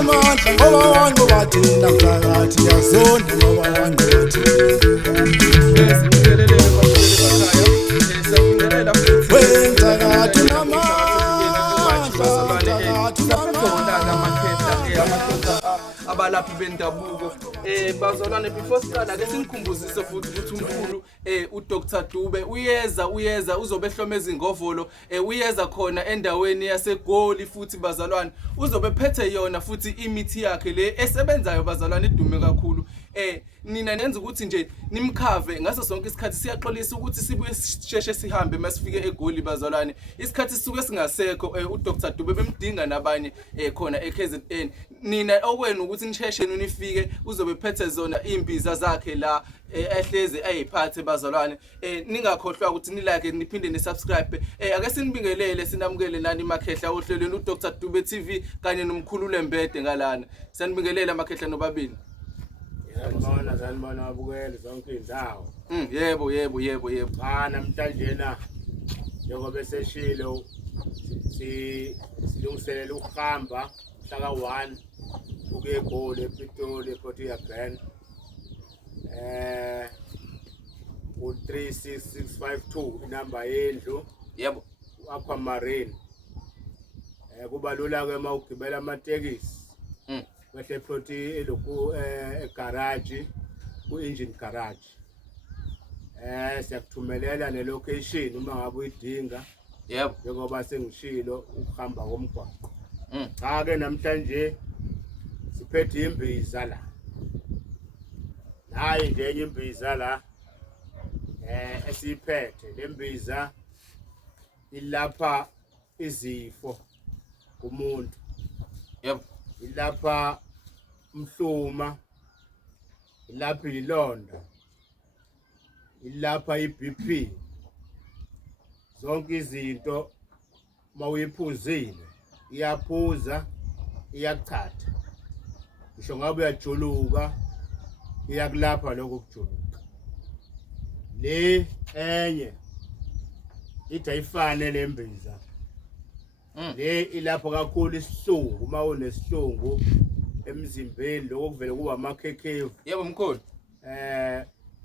amandla ngoba wanqoba thina mphakathi yazonda ngoba wanqoba abalaphi bendabuko bazalwane before siqala ke sinikhumbuzise futhi ukuthi umkhulu uDr Dube uyeza uzobehlomeza ingovolo uyeza khona endaweni yaseGoli futhi bazalwane uzobe phethe yona futhi imithi yakhe le esebenzayo bazalwane idume kakhulu nina nenza ukuthi nje nimkhave ngaso sonke isikhathi siyaxolisa ukuthi sibuye sisheshe sihambe masifike eGoli bazalwane isikhathi sisuke singasekho uDr Dube bemdinga nabanye khona eKZN nina okwenu ukuthi nisheshe nifike uzobe phethe zona imbiza zakhe la ehlezi ayiphathe bazalwane ningakhohlwa ukuthi nilike niphinde nisubscribe ake sinibingelele sinamukele nani makhehla ohlelweni uDr Dube TV kanye nomkhulule Mbede ngalana sanibingelela makhehla nobabili Zanibona abukele zonke indawo. Yebo. Namhlanje na njengoba eseshilo silungiselela ukuhamba mhla ka1 ukuye eGoli ePitoli ePortia Brand. U36652 inamba yendlu. Yebo. Aquamarine. Kuba lula ke mawugibela amatekisi. Wehle ploti eloku egarage ku-engine garage siyakuthumelela nelocation uma ngabe uyidinga yebo njengoba sengishilo ukuhamba komgwaqo cha ke namhlanje siphethe imbiza la nayi nje enye imbiza la esiphethe lembiza ilapha izifo kumuntu yebo ilapha Umhluma ilapha Ilonda ilapha iBP zonke izinto mawuyiphuzile iyaphuza iyachatha ngisho ngabe uyajuluka iyakulapha lokho kujuluka le enye ithi ayifane lembiza le ilapho kakhulu isihlungu uma unesihlungu emzimbeni lokho kuvele kuba amakhekhevu yebo mkhulu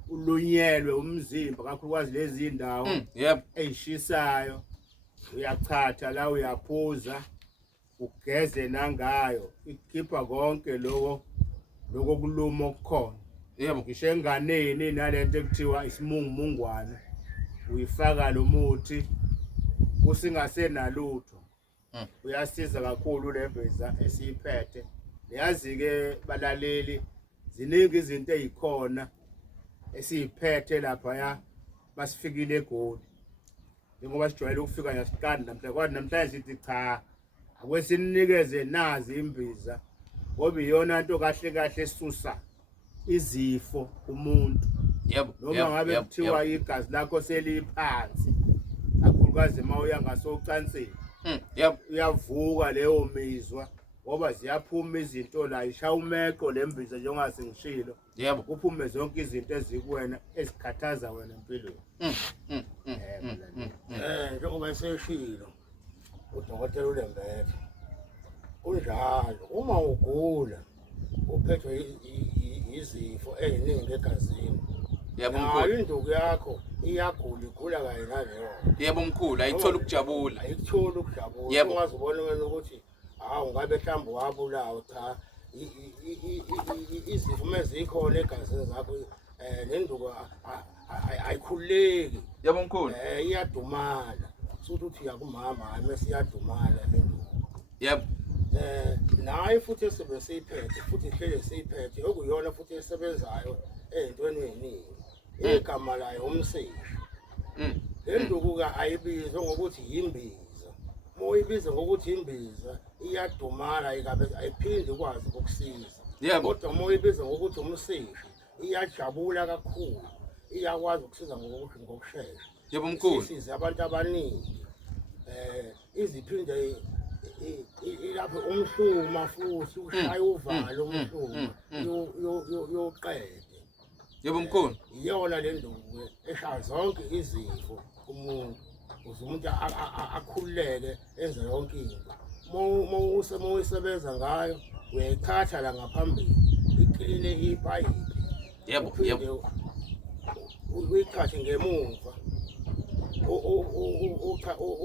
ulunyelwe umzimba kakhulukazi lezi indawo yebo eyishisayo uyachatha la uyaphuza ugeze nangayo ikhipha konke lokho kuluma okukhona yebo ngisho enganeni nalento ekuthiwa isimungumungwane uyifaka lo muthi kusingasenalutho uyasiza kakhulu lembiza esiyiphethe niyazi ke balaleli ziningi izinto ezikhona esiyiphethe lapha ya basifikile eGoli njengoba sijwayele ukufika ngesiqandi namhlanje sithi cha akwesinikeze nazi imbiza ngoba iyona into kahle esisusa izifo kumuntu yebo noma ngabe kuthiwa igazi lakho seliphansi kakhulukazi mawuya ngasocansini yebo uyavuka leyo mizwa ngoba ziyaphuma izinto la ishaya umeqo lembiza njengoba sengishilo yebo kuphume zonke izinto ezikuwena ezikhathaza wena empilweni njengoba eseshilo uDokotela uLembede kunjalo uma ugula uphethwe izifo eziningi egazini yebo mkhulu induku yakho igula kanye naleyo yebo mkhulu ayithola ukujabula ungazibona wena ukuthi ungabe mhlawumbe wabulawa cha izifo mezikhona egazini zakho nenduku ayikhuleki yebo mkhulu iyadumala ukuthi yakumama hayi mesiyadumala lenduku yebo naye futhi esebesiphethe futhi ihlele siphethe okuyona futhi esebenzayo ezintweni eziningi igama layo Mseshi lenduku ka ayibizwe ngokuthi imbiza moyibiza ngokuthi imbiza iyadumala ayiphindi ikwazi ukukusiza kodwa moyibiza ngokuthi Mseshi iyajabula kakhulu iyakwazi ukusiza ngokushesha yebo mkhulu sisize abantu abaningi iziphinde ilapho Umhluma futhi ushaya uvalo Umhluma yoqede yebo mkhulu iyona le nduku eshaya zonke izifo umuntu umuntu akhululeke enze yonke into moyisebenza ngayo uyayikhatha la ngaphambili ikline ipayipi Yebo. uyikhathe ngemuva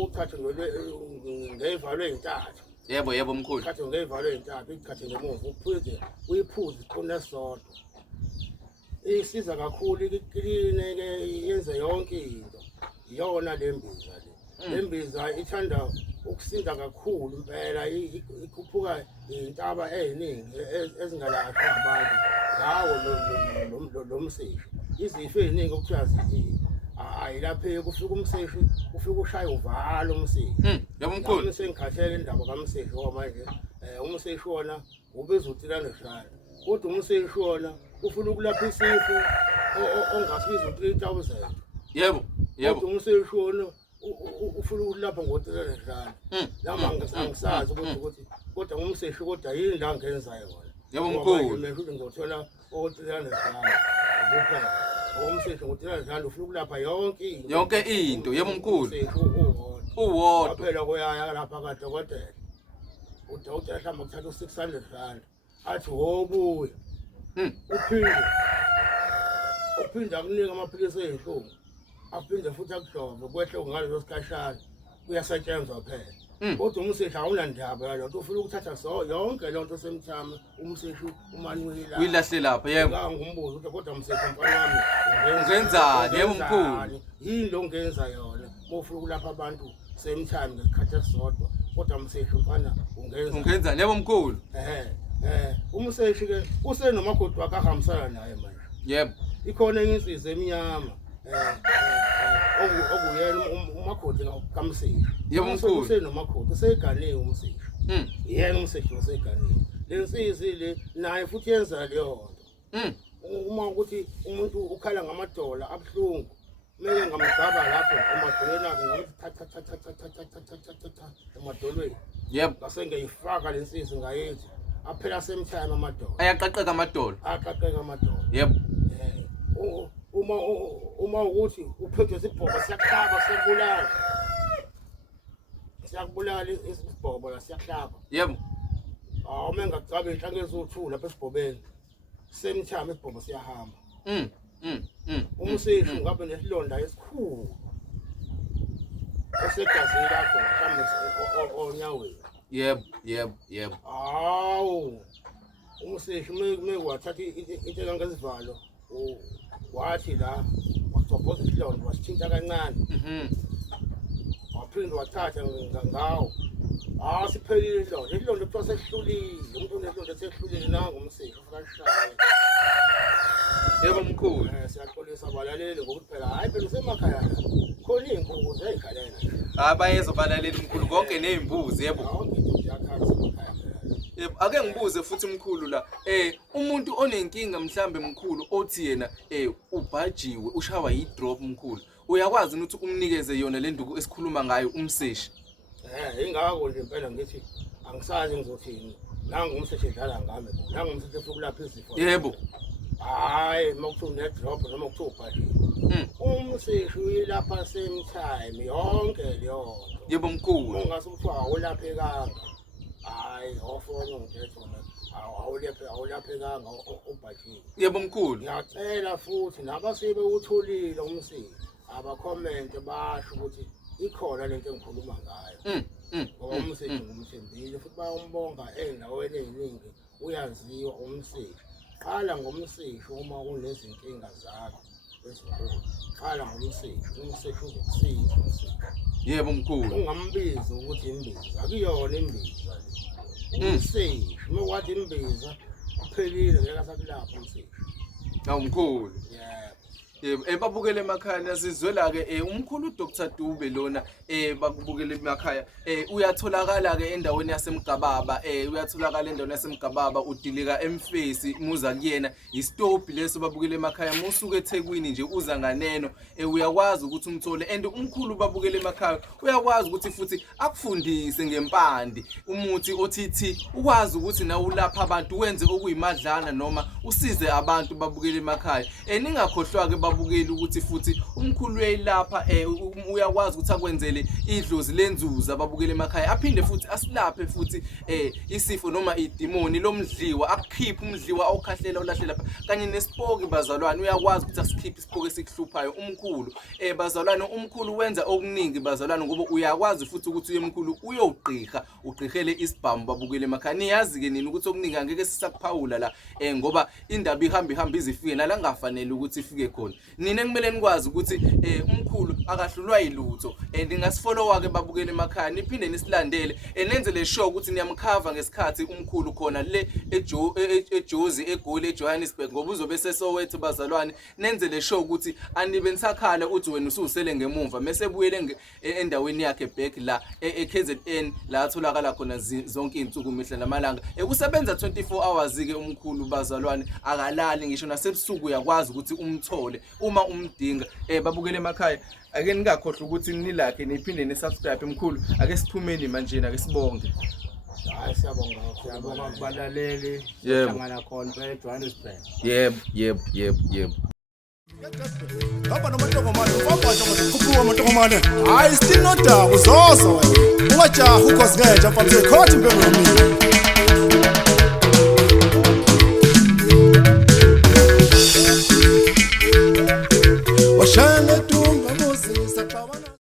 uthathe ngevalo ey'ntathu Yebo mkhulu. ukhathe ngevalo ey'ntathu uyikhathe ngemuva uphinde uyiphuze isipuni esisodwa isiza kakhulu ikline-ke yenze yonke into iyona le mbiza le mbiza ithanda ukusinda kakhulu impela ikhuphuka iy'ntaba ey'ningi ezingalashwa abantu ngawo lo mseshi izifo ey'ningi okuthiwa ayilapheki ufika umseshi ufika ushaya uvalo umseshi Yebo mkhulu. Sengikhathele indaba kaMseshi manje umseshi wona ubiza u300 kodwa umseshi wona ufuna ukulapha isifo ongasibiza u3000 Yebo kodwa umseshi wona ufuna ukulapha ngo300 lama ngisazi ukuthi kodwa umseshi kodwa yini la ngenza yona Yebo mkhulu. Mina futhi ngizothola o300 kuphela umseshi ngo300 ufuna ukulapha yonke into. Yebo mkhulu. Uwodwa phela koyaya lapha kadokotela udokotela mhlawumbe kuthatha u600 athi wobuya uphinde akunika amaphilisi ey'nhlungu aphinde futhi akuhlove kwehle ngalezo sikhashana kuyasetshenzwa phela kodwa umseshi awunandaba yalonto ufuna ukuthatha yonke lonto semthamo umseshi umani uyilahle lapha. Yebo ngumbuzo ukuthi kodwa umseshi mfana wami ungenzani? Yebo mkhulu. yini lo ngenza yona mofuna ukulapha abantu semthamo ngesikhathi esisodwa kodwa umseshi mfana ungenzani? Yebo mkhulu. Umseshi ke usenomagodwa akahambisana naye manje. Yebo Ikhona enye insizwa emnyama okuyena umakoti kaMseshi. Yebo mkhulu. Usenomagodwa useganiwe umseshi. Yena umseshi useganiwe. Lensizwa le naye futhi yenza leyo nto. Uma ukuthi umuntu ukhala ngamadola abhlungu meke ngamgaba lapho emadolweni akhe ngathi tha emadolweni. Yebo Base ngiyifaka lensizwa ngayethi aphela semthana amadola. ayaqaqeka amadolo. Aqaqeka amadola. Yebo uma ukuthi uphethwe isibhobo siyakuhlaba siyakubulala isibhobo la siyakuhlaba. Yebo Uma engacabi inhlange ezothula lapha esibhobeni semthama isibhobo siyahamba. Umseshi ngabe nesilonda esikhulu esegazini lakho mhlawumbe onyaweni. Yebo Awu umseshi mewathatha into langesivalo wathi la wacophoza isilonda wasithinta kancane. Waphinde wathatha ngawo siphelile isilonda kuthiwa sehlulile umuntu onesilonda sehlulile nangu umseshi ufuna lishaya. Yebo mkhulu. Siyaxolisa abalaleli ngokuthi phela hayi phela usemakhaya la khona iy'nkungu ziyayikhalela Abayezobalaleli mkhulu konke nezimbuzi. Yebo yonke into ziyakhala semakhaya phela. Yebo ake ngibuze futhi mkhulu la umuntu onenkinga mhlambe mkhulu othi yena ubhajiwe ushawa yi-drop mkhulu uyakwazi ukuthi umnikeze yona le nduku esikhuluma ngayo umseshi. Ingako nje impela ngithi angisazi ngizothini nangu umseshi edlala ngami nangu umseshi ufuna ukulapha izifo. Yebo hayi makuthiwa une-drop noma kuthiwa ubhajiwe umseshi uyilapha same time yonke leyo nto. Yebo mkhulu. Ungase kuthiwa awulaphekanga hayi ofona ngithethe wona awulaphekanga ubhajiwe. Yebo mkhulu. Ngiyacela futhi nabasebewutholile umseshi abakhomente basho ukuthi ikhona lento engikhuluma ngayo. Ngoba umseshi ngumthembile futhi bayombonga ey'ndaweni ey'ningi uyaziwa umseshi. Qala ngomseshi uma unezinkinga zakho ezinkulu. Qala ngomseshi umseshi uzokusiza umseshi. Yebo mkhulu. Ungambizi ukuthi imbiza akuyona imbiza le. Umseshi uma wathi imbiza kuphelile ngeke asakulapha umseshi. Awu mkhulu. Yebo. Yebo babukele emakhaya sizwela ke umkhulu Dr Dube lona bakubukele emakhaya uyatholakala ke endaweni yasemgababa uyatholakala endaweni yasemgababa udilika emfesi muza kuyena istophi leso babukele emakhaya musuke eThekwini nje uza nganeno uyakwazi ukuthi umthole and umkhulu babukele emakhaya uyakwazi ukuthi futhi akufundise ngempande umuthi othithi ukwazi ukuthi na ulapha abantu wenze okuyimadlana noma usize abantu babukele emakhaya ningakhohlwa ke ababukeli ukuthi futhi umkhulu uyayilapha uyakwazi ukuthi akwenzele idlozi lenzuza ababukeli emakhaya aphinde futhi asilaphe futhi isifo noma idemoni lomdliwa akukhiphe umdliwa awukhahlela ulahlela kanye nesipoki bazalwane uyakwazi ukuthi asikhiphe isipoki esikuhluphayo umkhulu bazalwane umkhulu wenza okuningi bazalwane ngoba uyakwazi futhi ukuthi uyemkhulu uyogqirha ugqirhele isibhamu babukele emakhaya niyazi ke nini ukuthi okuningi angeke sisakuphawula la ngoba indaba ihamba izifike nala ngafanele ukuthi ifike khona nina kumele nikwazi ukuthi umkhulu akahlulwa yilutho ndingasifollowa ke babukele emakhaya niphinde nisilandele nenze le show ukuthi niyamkhava ngesikhathi umkhulu khona le eJozi eGoli eJohannesburg ngoba uzobe sesowethu bazalwane nenze le show ukuthi anibe nisakhala uthi wena ususele ngemuva mase buyele endaweni yakhe back la eKZN la atholakala khona zonke izinsuku mihla namalanga kusebenza 24 hours ke umkhulu bazalwane akalali ngisho nasebusuku uyakwazi ukuthi umthole uma umdinga babukele emakhaya ake ningakhohlwa ukuthi nilakhe niphinde nisubscribe emkhulu ake siphumeni manje ake sibonge hayi siyabonga kubalaleli hlangana khona eJohannesburg yebo Hamba nomantongomane ufabhaja ngokukhuphuka amantongomane hayi still nodaba uzoza wena ungajaha ukhosikeja mfana sekhothi impembe yomini